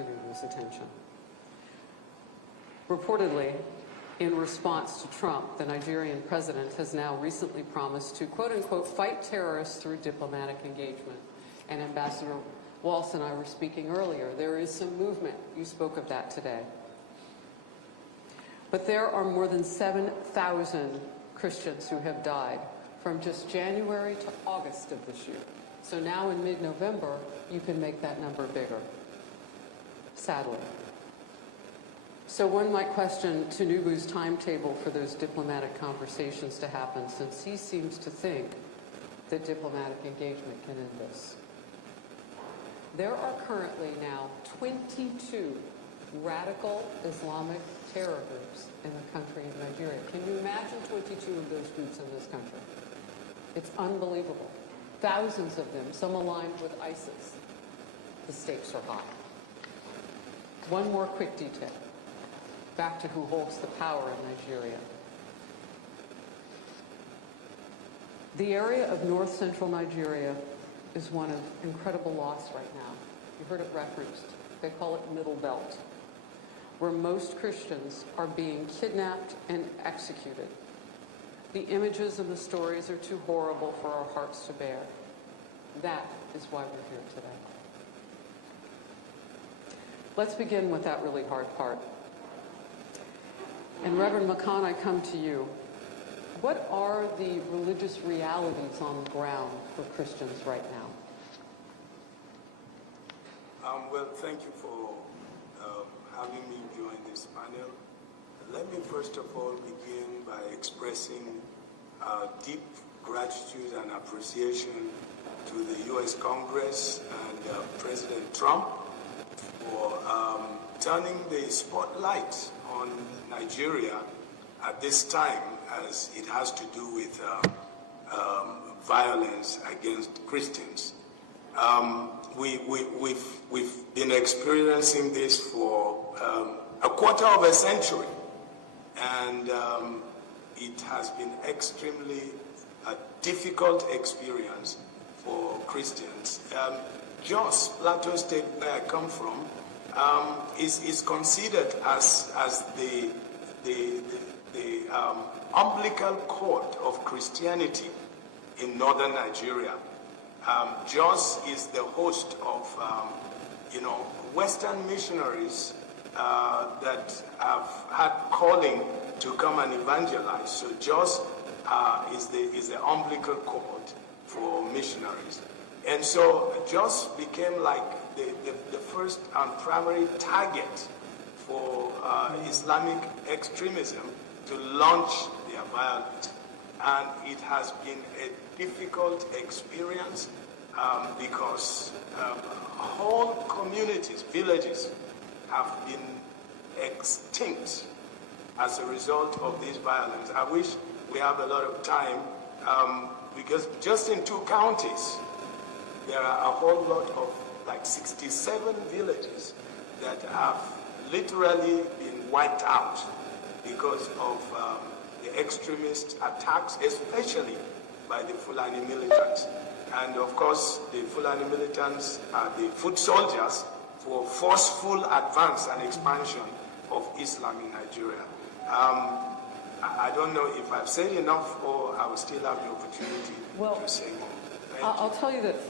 Tinubu's attention. Reportedly, in response to Trump, the Nigerian president has now recently promised to, quote unquote, fight terrorists through diplomatic engagement. And Ambassador Waltz and I were speaking earlier. There is some movement. You spoke of that today. But there are more than 7,000 Christians who have died from just January to August of this year. So now in mid-November, you can make that number bigger, sadly. So one might question Tinubu's timetable for those diplomatic conversations to happen, since he seems to think that diplomatic engagement can end this. There are currently now 22 radical Islamic terror groups in the country of Nigeria. Can you imagine 22 of those groups in this country? It's unbelievable. Thousands of them, some aligned with ISIS. The stakes are high. One more quick detail. Back to who holds the power in Nigeria. The area of north-central Nigeria is one of incredible loss right now. You heard it referenced. They call it Middle Belt, where most Christians are being kidnapped and executed. The images and the stories are too horrible for our hearts to bear. That is why we're here today. Let's begin with that really hard part. And Reverend McConn, I come to you. What are the religious realities on the ground for Christians right now? Well, thank you for having me join this panel. Let me first of all begin by expressing deep gratitude and appreciation to the U.S. Congress and President Trump for turning the spotlight on Nigeria at this time, as it has to do with violence against Christians. We've been experiencing this for a quarter of a century, and it has been extremely a difficult experience for Christians. Jos, Plateau State, where I come from, is considered as the umbilical cord of Christianity in northern Nigeria. Jos is the host of, Western missionaries that have had calling to come and evangelize. So Jos is the umbilical cord for missionaries. And so Jos became like the first and primary target for Islamic extremism to launch their violence. And it has been a difficult experience because whole communities, villages, have been extinct as a result of this violence. I wish we have a lot of time because just in 2 counties, there are a whole lot of like 67 villages that have literally been wiped out because of the extremist attacks, especially by the Fulani militants. And of course, the Fulani militants are the foot soldiers for forceful advance and expansion of Islam in Nigeria. I don't know if I've said enough or I will still have the opportunity to say more. I'll tell you that